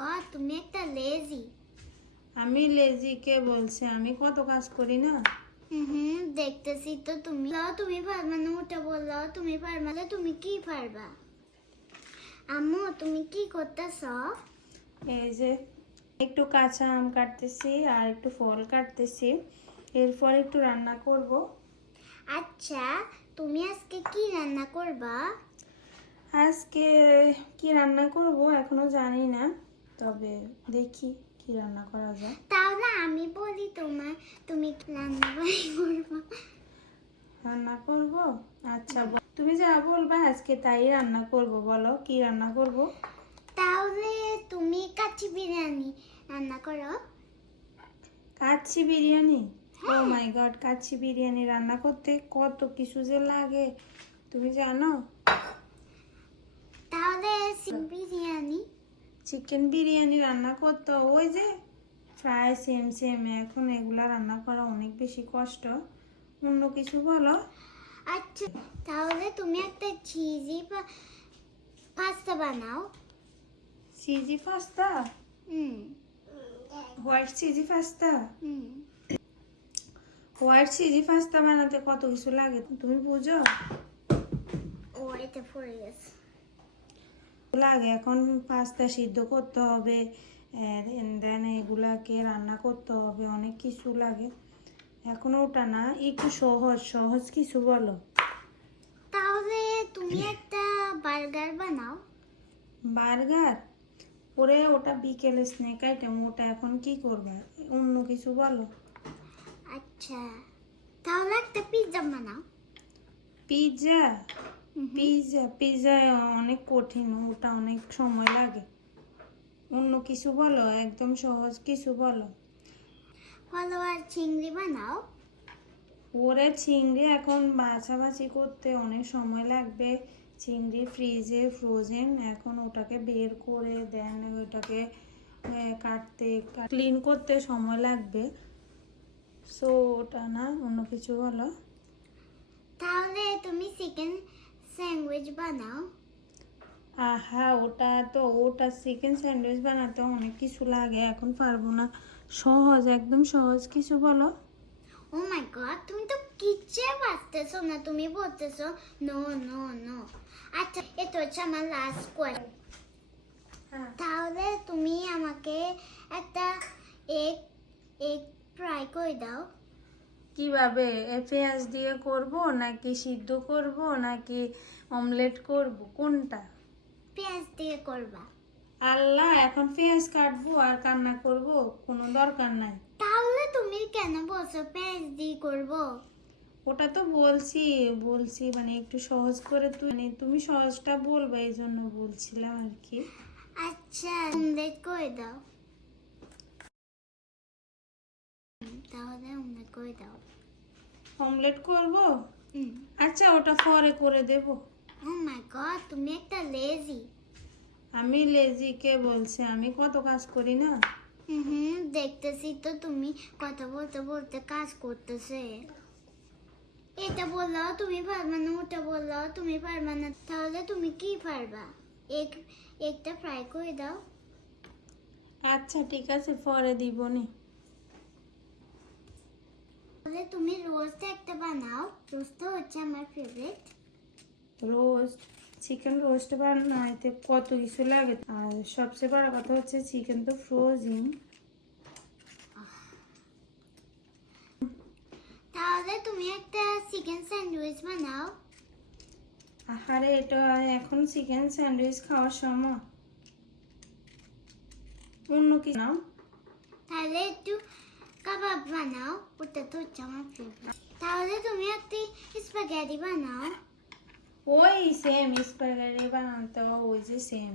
God, তুমি একটা lazy. আমি লেজি কে বলছে? আমি কত কাজ করি না। দেখতেছি তো। তুমি পারবা না, ওটা বললো তুমি পারবা না। তুমি কি পারবা? আম্মু, তুমি কি করতেছ? এই যে একটু কাঁচা আম কাটতেছি আর একটু ফল কাটতেছি, এরপর একটু রান্না করব। আচ্ছা, তুমি আজকে কি রান্না করবা? আজকে কি রান্না করব এখনো জানি না, তবে দেখি কি রান্না করা যায়। তাহলে আমি বলি তোমার, তুমি রান্না করবা। রান্না করব? আচ্ছা, তুমি যা বলবা আজকে তাই রান্না করব। বলো কি রান্না করব। তাহলে তুমি কাচ্চি বিরিয়ানি রান্না করো। কাচ্চি বিরিয়ানি? ও মাই গড, কাচ্চি বিরিয়ানি রান্না করতে কত কিছু যে লাগে তুমি জানো? তাহলে বিরিয়ানি। চিকেন বিরিয়ানি রান্না করতে ওই যে প্রায় সেম সেম, এখন এগুলা রান্না করা অনেক বেশি কষ্ট। অন্য কিছু বলো। আচ্ছা, তাহলে তুমি একটা চিজি পাস্তা বানাও। Cheesy pasta? হুম হোয়াইট চিজি পাস্তা? হুম হোয়াইট চিজি পাস্তা বানাতে কত কিছু লাগে তুমি বুঝো? ও, এটা পড়ে গেছে। লাগে এখন পাস্তা সিদ্ধ করতে হবে, দেন এগুলাকে রান্না করতে হবে, অনেক কিছু লাগে। এখন ওটা না, একটু সহজ সহজ কিছু বলো। তাহলে তুমি একটা বার্গার বানাও। বার্গার? ওরে ওটা বিকেলে স্ন্যাক আইটেম, ওটা এখন কি করবে? অন্য কিছু বলো। আচ্ছা, তাহলে একটা পিৎজা বানাও। পিৎজা? পিৎজা পিৎজা অনেক কঠিন, ওটা অনেক সময় লাগে। অন্য কিছু বলো, একদম সহজ কিছু বলো। ফলোয়ার চিংড়ি বানাও। ওরে চিংড়ি এখন বাছাবাছি করতে অনেক সময় লাগবে। চিংড়ি ফ্রিজে ফ্রোজেন, এখন ওটাকে বের করে দেন ওটাকে কাটতে ক্লিন করতে সময় লাগবে। সো ওটা না, অন্য কিছু বলো। তাহলে তুমি চিকেন স্যান্ডউইচ বানাও। আহা, ওটা চিকেন স্যান্ডউইচ বানাতে অনেক কিছু লাগে, এখন পারবো না। সহজ, একদম সহজ কিছু বলো। ও মাই গড, তুমি তো কিচ্ছু পারতেছো না। তুমি বলতেছো নো নো নো। আচ্ছা, এটা হচ্ছে আমার লাস্ট কোয়েশ্চেন। হ্যাঁ, তাহলে তুমি আমাকে একটা এগ এগ ফ্রাই করে দাও। কিভাবে? পেঁয়াজ দিয়ে করব নাকি সিদ্ধ করব নাকি অমলেট করব, কোনটা? পেঁয়াজ দিয়ে করবা। আল্লাহ, এখন পেঁয়াজ কাটবো আর কান্না করব? কোনো দরকার নাই। তাহলে তুমি কেন বলছো পেঁয়াজ দিয়ে করবো? ওটা তো বলছি বলছি মানে একটু সহজ করে, তুমি সহজটা বলবে এই জন্য বলছিলাম আর কি। আচ্ছা, অমলেট করে দাও। তাহলে অমলেট করে দাও। অমলেট করব? হুম। আচ্ছা, ওটা পরে করে দেব। ও মাই গড, তুমি একটা লেজি। আমি লেজি কে বলছে? আমি কত কাজ করি না। দেখতেছি তো। তুমি কথা বলতে বলতে কাজ করতেছে। এটা বললো তুমি পারবা না, ওটা বললো তুমি পারবা না। তাহলে তুমি কি পারবা? এগ এগটা ফ্রাই করে দাও। আচ্ছা ঠিক আছে, পরে দিবনি। তাহলে তুমি রোস্ট একটা বানাও। রোস্ট হচ্ছে আমার ফেভারিট। রোস্ট? চিকেন রোস্ট বানাইতে কত কিছু লাগে, আর সবচেয়ে বড় কথা হচ্ছে চিকেন তো ফ্রোজেন। তাহলে তুমি একটা চিকেন স্যান্ডউইচ বানাও। আরে এটা এখন চিকেন স্যান্ডউইচ খাওয়ার সময়, অন্য কি নাও। তাহলে একটু কাবাব বানাও। ওটা তো হচ্ছে আমার ফেভারিট। তাহলে তুমি একটা স্প্যাগেটি বানাও। ওই সেম স্প্যাগেটি বানাতে ওই যে সেম,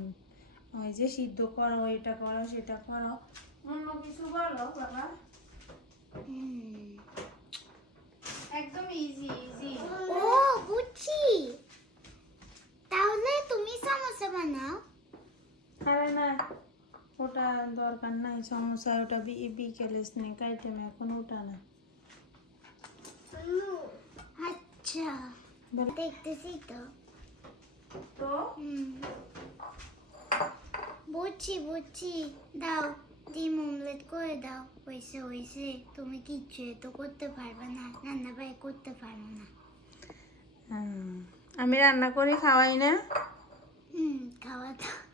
ওই যে সিদ্ধ করো, এটা করো সেটা করো। অন্য কিছু বলো বাবা। একদম ইজি ইজি। ও, বুঝছি। তাহলে তুমি সমোসা বানাও। আরে না, ওটা দরকার নাই সমস্যা, ওটা বিকেলে স্ন্যাক আইটেম, এখন ওটা না। আচ্ছা, বলো। দেখতেছি তো। তো বুঝছি বুঝছি, দাও ডিম অমলেট করে দাও। হয়েছে হয়েছে, তুমি কিচ্ছু তো করতে পারবে না, রান্না বাই করতে পারবো না। আমি রান্না করে খাওয়াই না? খাওয়া দাও।